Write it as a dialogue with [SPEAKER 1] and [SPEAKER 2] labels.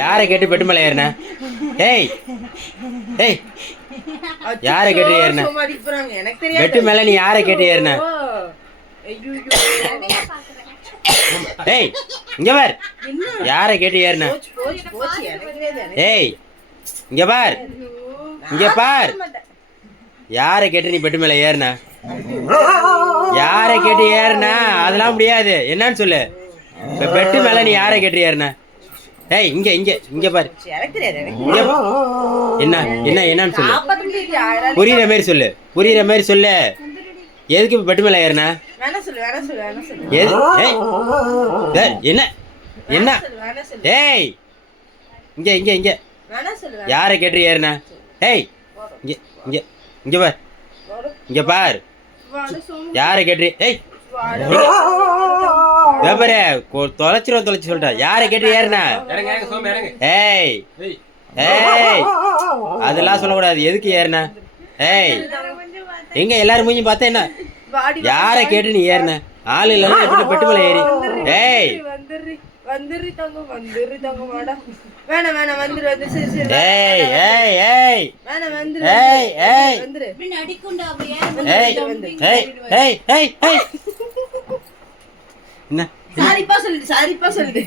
[SPEAKER 1] யாரை கேட்டு பெட்டு மேலே ஏறின? ஏய் ஏய் யாரை கேட்டு ஏறின?
[SPEAKER 2] சும்மா அடிக்கிறாங்க எனக்கு தெரியாது.
[SPEAKER 1] பெட்டு மேலே நீ யாரை கேட்டு ஏறின? ஏய் இங்க பார். யாரை கேட்டு ஏறின? ஏய் இங்க பார். இங்க பார். யாரை கேட்டு நீ பெட்டு மேலே ஏறின யாரை கேட்டு ஏறின? அதெல்லாம் முடியாது. என்னன்னு சொல்லு. இப்ப பெட்டு மேலே நீ யாரை கேட்டு ஏறின? ஏய் இங்க இங்க இங்க பார். என்ன என்ன என்னன்னு சொல்லு. புரியுற மாதிரி சொல்லு. புரியுற மாதிரி சொல்லு. எதுக்கு பெட்டு மேலே ஏறின? ஏய் என்ன? என்ன? ஏய் இங்க இங்க இங்க. யாரை கேட்டு ஏறின? ஏய் இங்க இங்க இங்க பார். இங்க பார். யாரை கேட்டு? ஏய்
[SPEAKER 2] வாடா
[SPEAKER 1] வேப்பரே தொலைச்சிரும் தொலைச்சி சொல்லிட்டேன் யாரை கேட்டு ஏறின? ஏய்.
[SPEAKER 3] ஏய்.
[SPEAKER 1] அதெல்லாம் சொல்லக்கூடாது. எதுக்கு ஏறின? ஏய். எங்க எல்லாரும் மூஞ்சி பார்த்தா என்ன? யாரை கேட்டு நீ ஏறின? ஆள் இல்லைன்னா எப்படி பெட்டு மேலே ஏறி? ஏய்.
[SPEAKER 2] வந்துரு வந்துரு தங்கம் வந்துரு தங்கம் வாடா வேணாம் வேணாம் வந்துரு வந்து சரி சரி
[SPEAKER 1] ஏய் ஏய் ஏய் ஏய் ஏய் ஏய் ஏய் ஏய் ஏய். என்ன?
[SPEAKER 2] சாரிப்பா சொல்லுது சாரிப்பா சொல்லு